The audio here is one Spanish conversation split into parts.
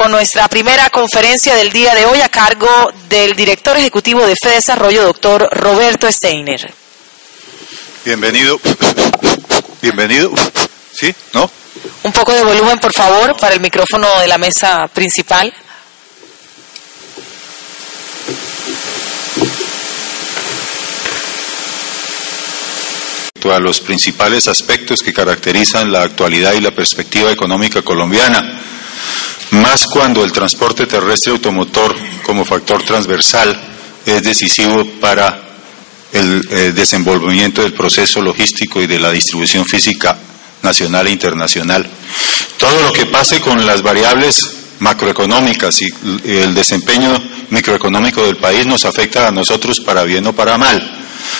con nuestra primera conferencia del día de hoy a cargo del director ejecutivo de FEDesarrollo, doctor Roberto Steiner. Bienvenido. Bienvenido. ¿Sí? ¿No? Un poco de volumen, por favor, para el micrófono de la mesa principal. A los principales aspectos que caracterizan la actualidad y la perspectiva económica colombiana, más cuando el transporte terrestre automotor como factor transversal es decisivo para el desenvolvimiento del proceso logístico y de la distribución física nacional e internacional. Todo lo que pase con las variables macroeconómicas y el desempeño microeconómico del país nos afecta a nosotros para bien o para mal.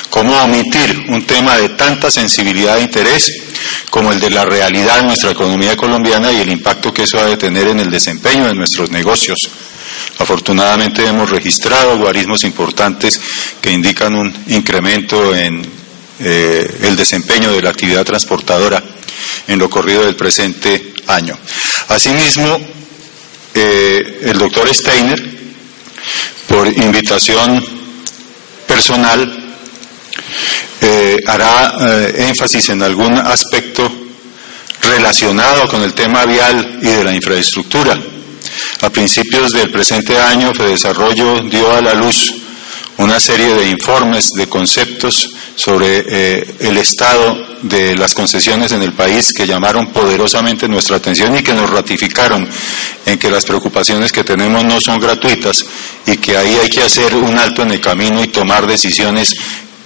¿Cómo omitir un tema de tanta sensibilidad e interés como el de la realidad de nuestra economía colombiana y el impacto que eso ha de tener en el desempeño de nuestros negocios? Afortunadamente hemos registrado guarismos importantes que indican un incremento en el desempeño de la actividad transportadora en lo corrido del presente año. Asimismo, el doctor Steiner, por invitación personal, hará énfasis en algún aspecto relacionado con el tema vial y de la infraestructura. A principios del presente año, FEDesarrollo dio a la luz una serie de informes, de conceptos sobre el estado de las concesiones en el país que llamaron poderosamente nuestra atención y que nos ratificaron en que las preocupaciones que tenemos no son gratuitas y que ahí hay que hacer un alto en el camino y tomar decisiones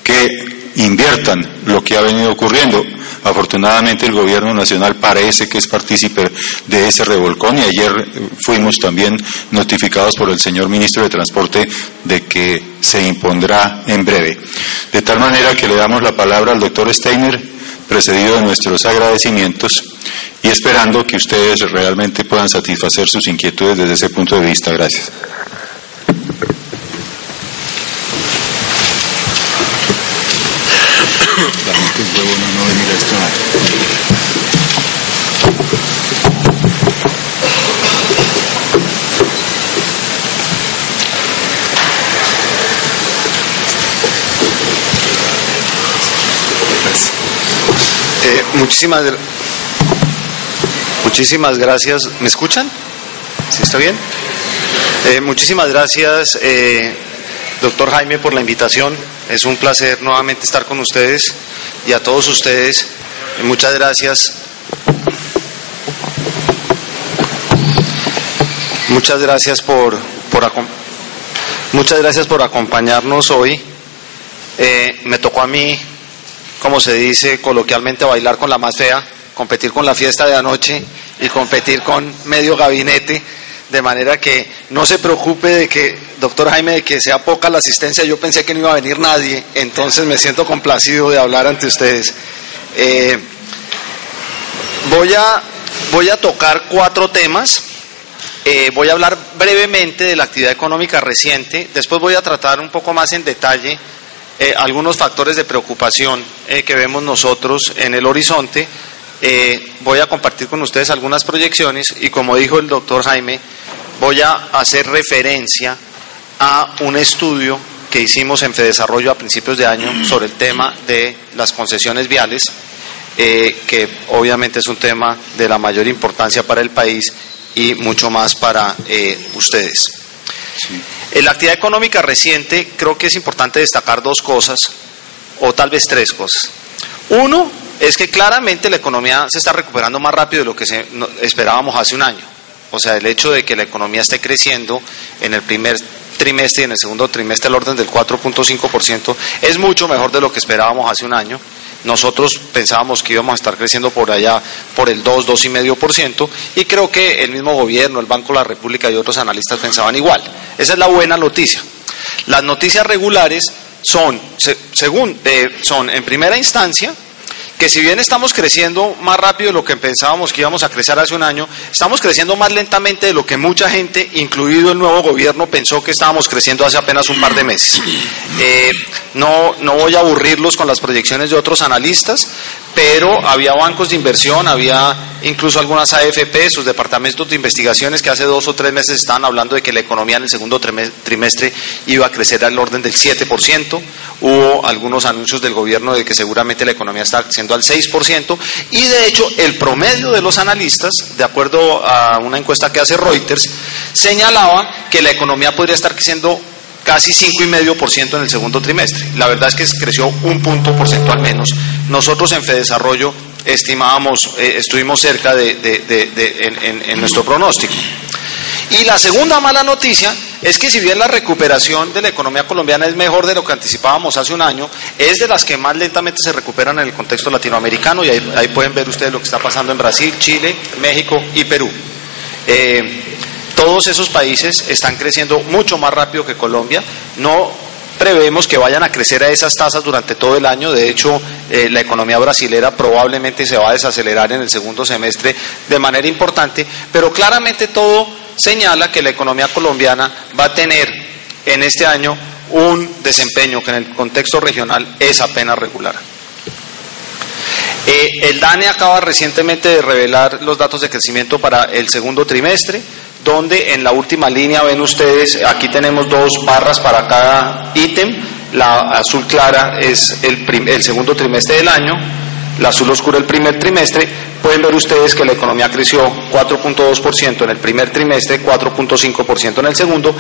que inviertan lo que ha venido ocurriendo. Afortunadamente el gobierno nacional parece que es partícipe de ese revolcón y ayer fuimos también notificados por el señor ministro de Transporte de que se impondrá en breve. De tal manera que le damos la palabra al doctor Steiner, precedido de nuestros agradecimientos y esperando que ustedes realmente puedan satisfacer sus inquietudes desde ese punto de vista. Gracias. La gente es huevona, no venir a esto. Muchísimas gracias. ¿Me escuchan? ¿Sí está bien? Muchísimas gracias, doctor Jaime, por la invitación. Es un placer nuevamente estar con ustedes y a todos ustedes. Muchas gracias. Muchas gracias por acompañarnos hoy. Me tocó a mí, como se dice coloquialmente, bailar con la más fea, competir con la fiesta de anoche y competir con medio gabinete. De manera que no se preocupe de que, doctor Jaime, de que sea poca la asistencia. Yo pensé que no iba a venir nadie, entonces me siento complacido de hablar ante ustedes. Voy a tocar 4 temas. Voy a hablar brevemente de la actividad económica reciente. Después voy a tratar un poco más en detalle algunos factores de preocupación que vemos nosotros en el horizonte. Voy a compartir con ustedes algunas proyecciones y, como dijo el doctor Jaime, voy a hacer referencia a un estudio que hicimos en FEDesarrollo a principios de año sobre el tema de las concesiones viales, que obviamente es un tema de la mayor importancia para el país y mucho más para ustedes. Sí. En la actividad económica reciente creo que es importante destacar 2 cosas, o tal vez 3 cosas. Uno es que claramente la economía se está recuperando más rápido de lo que esperábamos hace un año. O sea, el hecho de que la economía esté creciendo en el primer trimestre y en el segundo trimestre al orden del 4.5% es mucho mejor de lo que esperábamos hace un año. Nosotros pensábamos que íbamos a estar creciendo por allá por el 2,5%, y creo que el mismo gobierno, el Banco de la República y otros analistas pensaban igual. Esa es la buena noticia. Las noticias regulares son en primera instancia que si bien estamos creciendo más rápido de lo que pensábamos que íbamos a crecer hace un año, estamos creciendo más lentamente de lo que mucha gente, incluido el nuevo gobierno, pensó que estábamos creciendo hace apenas un par de meses. No voy a aburrirlos con las proyecciones de otros analistas, pero había bancos de inversión, había incluso algunas AFP, sus departamentos de investigaciones, que hace 2 o 3 meses estaban hablando de que la economía en el segundo trimestre iba a crecer al orden del 7%. Hubo algunos anuncios del gobierno de que seguramente la economía está creciendo al 6%, y de hecho el promedio de los analistas, de acuerdo a una encuesta que hace Reuters, señalaba que la economía podría estar creciendo casi 5,5% en el segundo trimestre. La verdad es que creció 1 punto porcentual menos. Nosotros en Fedesarrollo estimábamos, estuvimos cerca en nuestro pronóstico. Y la segunda mala noticia es que si bien la recuperación de la economía colombiana es mejor de lo que anticipábamos hace un año, es de las que más lentamente se recuperan en el contexto latinoamericano, y ahí pueden ver ustedes lo que está pasando en Brasil, Chile, México y Perú. Todos esos países están creciendo mucho más rápido que Colombia. No prevemos que vayan a crecer a esas tasas durante todo el año. De hecho, la economía brasilera probablemente se va a desacelerar en el segundo semestre de manera importante, pero claramente todo señala que la economía colombiana va a tener en este año un desempeño que en el contexto regional es apenas regular. El DANE acaba recientemente de revelar los datos de crecimiento para el segundo trimestre, donde en la última línea ven ustedes, aquí tenemos 2 barras para cada ítem. La azul clara es el segundo trimestre del año, la azul oscura el primer trimestre. Pueden ver ustedes que la economía creció 4.2% en el primer trimestre, 4.5% en el segundo,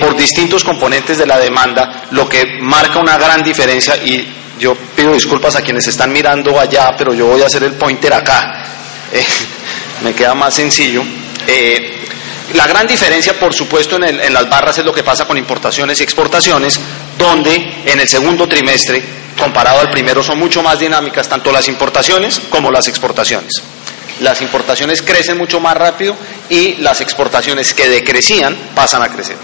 por distintos componentes de la demanda, lo que marca una gran diferencia. Y yo pido disculpas a quienes están mirando allá, pero yo voy a hacer el pointer acá, me queda más sencillo. La gran diferencia, por supuesto, en las barras es lo que pasa con importaciones y exportaciones, donde en el segundo trimestre, comparado al primero, son mucho más dinámicas tanto las importaciones como las exportaciones. Las importaciones crecen mucho más rápido y las exportaciones que decrecían pasan a crecer.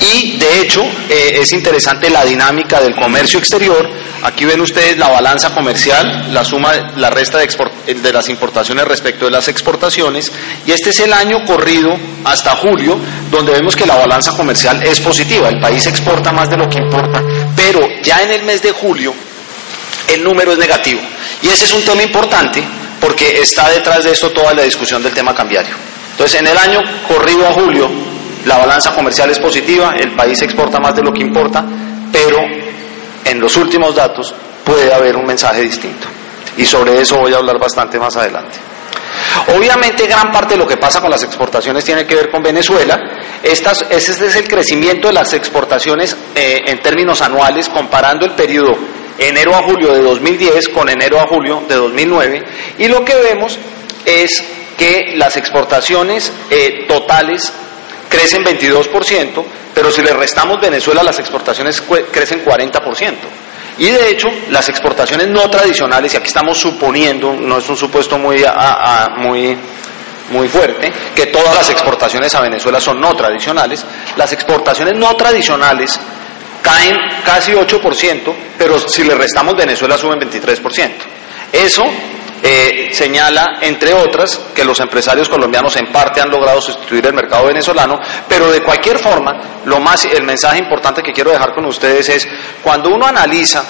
Y de hecho es interesante la dinámica del comercio exterior. Aquí ven ustedes la balanza comercial, la suma, la resta de las importaciones respecto de las exportaciones, y este es el año corrido hasta julio, donde vemos que la balanza comercial es positiva. El país exporta más de lo que importa, pero ya en el mes de julio el número es negativo, y ese es un tema importante porque está detrás de esto toda la discusión del tema cambiario. Entonces, en el año corrido a julio la balanza comercial es positiva, el país exporta más de lo que importa, pero en los últimos datos puede haber un mensaje distinto, y sobre eso voy a hablar bastante más adelante. Obviamente gran parte de lo que pasa con las exportaciones tiene que ver con Venezuela. Este es el crecimiento de las exportaciones en términos anuales, comparando el periodo enero a julio de 2010 con enero a julio de 2009, y lo que vemos es que las exportaciones totales crecen 22%, pero si le restamos Venezuela, las exportaciones crecen 40%. Y de hecho, las exportaciones no tradicionales, y aquí estamos suponiendo, no es un supuesto muy fuerte, que todas las exportaciones a Venezuela son no tradicionales, las exportaciones no tradicionales caen casi 8%, pero si le restamos Venezuela suben 23%. Eso señala, entre otras, que los empresarios colombianos en parte han logrado sustituir el mercado venezolano, pero de cualquier forma, el mensaje importante que quiero dejar con ustedes es, cuando uno analiza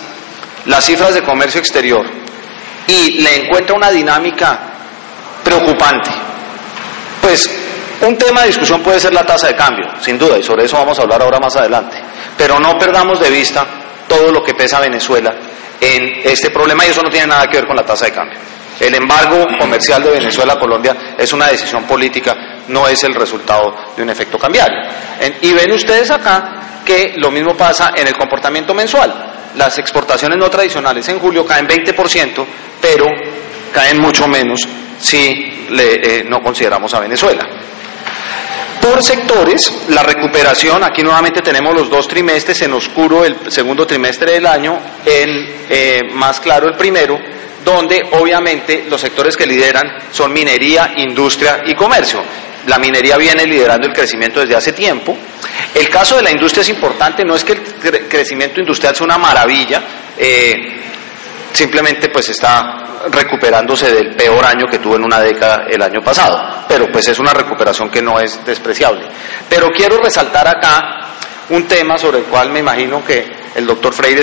las cifras de comercio exterior y le encuentra una dinámica preocupante, pues un tema de discusión puede ser la tasa de cambio, sin duda, y sobre eso vamos a hablar ahora más adelante, pero no perdamos de vista todo lo que pesa Venezuela en este problema, y eso no tiene nada que ver con la tasa de cambio. El embargo comercial de Venezuela a Colombia es una decisión política, no es el resultado de un efecto cambiario. Y ven ustedes acá que lo mismo pasa en el comportamiento mensual. Las exportaciones no tradicionales en julio caen 20%, pero caen mucho menos si no consideramos a Venezuela. Por sectores, la recuperación, aquí nuevamente tenemos los 2 trimestres, en oscuro el segundo trimestre del año, en más claro el primero, donde obviamente los sectores que lideran son minería, industria y comercio. La minería viene liderando el crecimiento desde hace tiempo. El caso de la industria es importante, no es que el crecimiento industrial sea una maravilla, simplemente pues está recuperándose del peor año que tuvo en una década el año pasado, pero pues es una recuperación que no es despreciable. Pero quiero resaltar acá un tema sobre el cual me imagino que el doctor Freire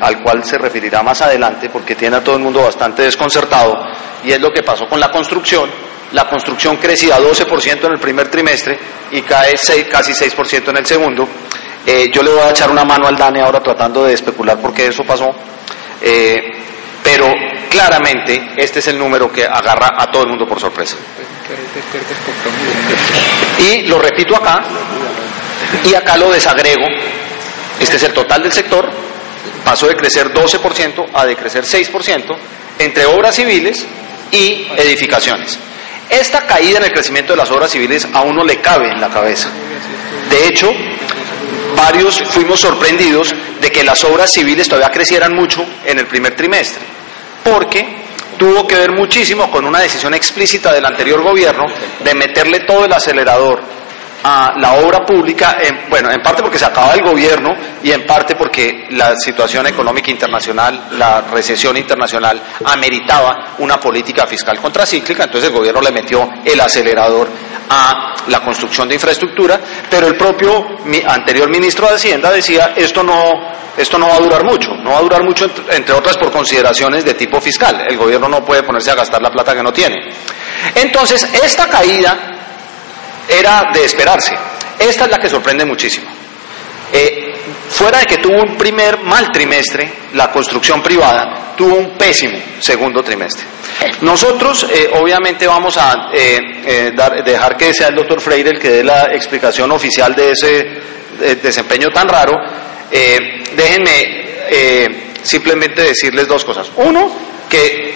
al cual se referirá más adelante, porque tiene a todo el mundo bastante desconcertado, y es lo que pasó con la construcción. La construcción crecía 12% en el primer trimestre y cae casi 6% en el segundo. Yo le voy a echar una mano al DANE ahora tratando de especular por qué eso pasó, pero claramente este es el número que agarra a todo el mundo por sorpresa. Y lo repito acá, y acá lo desagrego. Este es el total del sector, pasó de crecer 12% a de crecer 6% entre obras civiles y edificaciones. Esta caída en el crecimiento de las obras civiles a uno le cabe en la cabeza. De hecho, varios fuimos sorprendidos de que las obras civiles todavía crecieran mucho en el primer trimestre, porque tuvo que ver muchísimo con una decisión explícita del anterior gobierno de meterle todo el acelerador a la obra pública, en parte porque se acaba el gobierno y en parte porque la situación económica internacional, la recesión internacional ameritaba una política fiscal contracíclica. Entonces el gobierno le metió el acelerador a la construcción de infraestructura, pero el propio anterior ministro de Hacienda decía esto no va a durar mucho, entre otras por consideraciones de tipo fiscal. El gobierno no puede ponerse a gastar la plata que no tiene. Entonces esta caída era de esperarse. Esta es la que sorprende muchísimo. Fuera de que tuvo un primer mal trimestre, la construcción privada tuvo un pésimo segundo trimestre. Nosotros obviamente vamos a dejar que sea el doctor Freire el que dé la explicación oficial de ese desempeño tan raro. Déjenme simplemente decirles dos cosas. Uno, que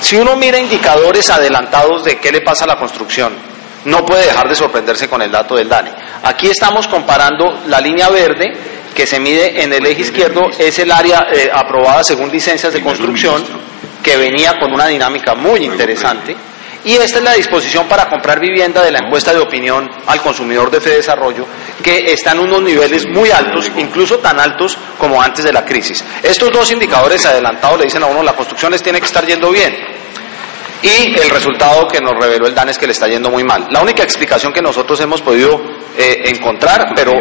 si uno mira indicadores adelantados de qué le pasa a la construcción, no puede dejar de sorprenderse con el dato del DANE. Aquí estamos comparando la línea verde, que se mide en el eje izquierdo, es el área aprobada según licencias de construcción, que venía con una dinámica muy interesante, y esta es la disposición para comprar vivienda de la encuesta de opinión al consumidor de Fedesarrollo, que está en unos niveles muy altos, incluso tan altos como antes de la crisis. Estos dos indicadores adelantados le dicen a uno, la construcción les tiene que estar yendo bien. Y el resultado que nos reveló el DANE es que le está yendo muy mal. La única explicación que nosotros hemos podido encontrar, pero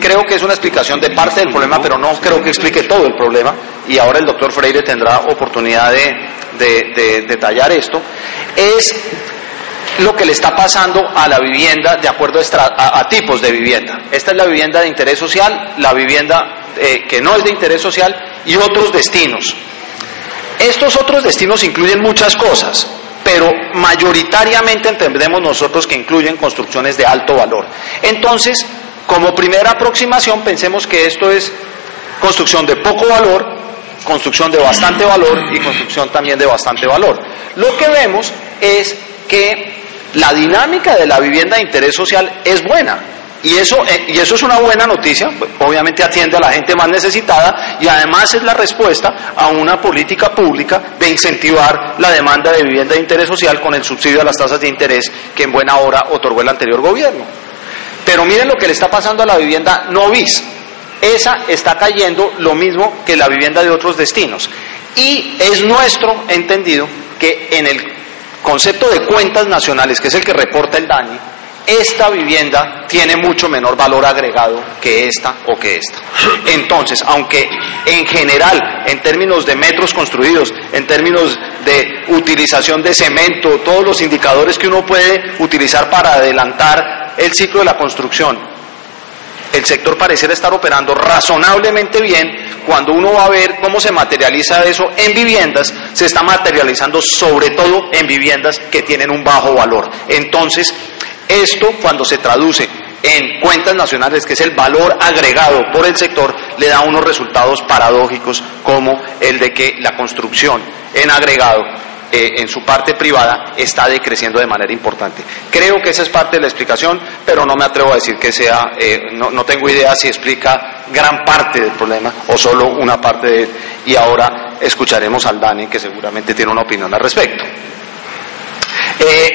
creo que es una explicación de parte del problema, pero no creo que explique todo el problema, y ahora el doctor Freire tendrá oportunidad de detallar esto, es lo que le está pasando a la vivienda de acuerdo a tipos de vivienda. Esta es la vivienda de interés social, la vivienda que no es de interés social y otros destinos. Estos otros destinos incluyen muchas cosas, pero mayoritariamente entendemos nosotros que incluyen construcciones de alto valor. Entonces, como primera aproximación, pensemos que esto es construcción de poco valor, construcción de bastante valor y construcción también de bastante valor. Lo que vemos es que la dinámica de la vivienda de interés social es buena. Y eso es una buena noticia, obviamente atiende a la gente más necesitada y además es la respuesta a una política pública de incentivar la demanda de vivienda de interés social con el subsidio a las tasas de interés que en buena hora otorgó el anterior gobierno. Pero miren lo que le está pasando a la vivienda no bis. Esa está cayendo lo mismo que la vivienda de otros destinos. Y es nuestro entendido que en el concepto de cuentas nacionales, que es el que reporta el DANE, esta vivienda tiene mucho menor valor agregado que esta o que esta. Entonces, aunque en general, en términos de metros construidos, en términos de utilización de cemento, todos los indicadores que uno puede utilizar para adelantar el ciclo de la construcción, el sector pareciera estar operando razonablemente bien. Cuando uno va a ver cómo se materializa eso en viviendas, se está materializando sobre todo en viviendas que tienen un bajo valor. Entonces, esto, cuando se traduce en cuentas nacionales, que es el valor agregado por el sector, le da unos resultados paradójicos como el de que la construcción en agregado, en su parte privada, está decreciendo de manera importante. Creo que esa es parte de la explicación, pero no me atrevo a decir que sea, no tengo idea si explica gran parte del problema o solo una parte de él, y ahora escucharemos al DANE, que seguramente tiene una opinión al respecto.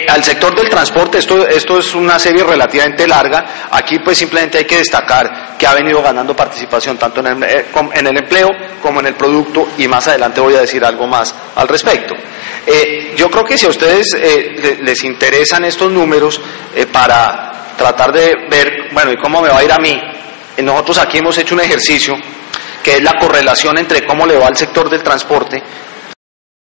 Al sector del transporte, esto es una serie relativamente larga. Aquí pues simplemente hay que destacar que ha venido ganando participación tanto en el empleo como en el producto, y más adelante voy a decir algo más al respecto. Yo creo que si a ustedes les interesan estos números para tratar de ver, bueno, ¿y cómo me va a ir a mí? nosotros aquí hemos hecho un ejercicio que es la correlación entre cómo le va al sector del transporte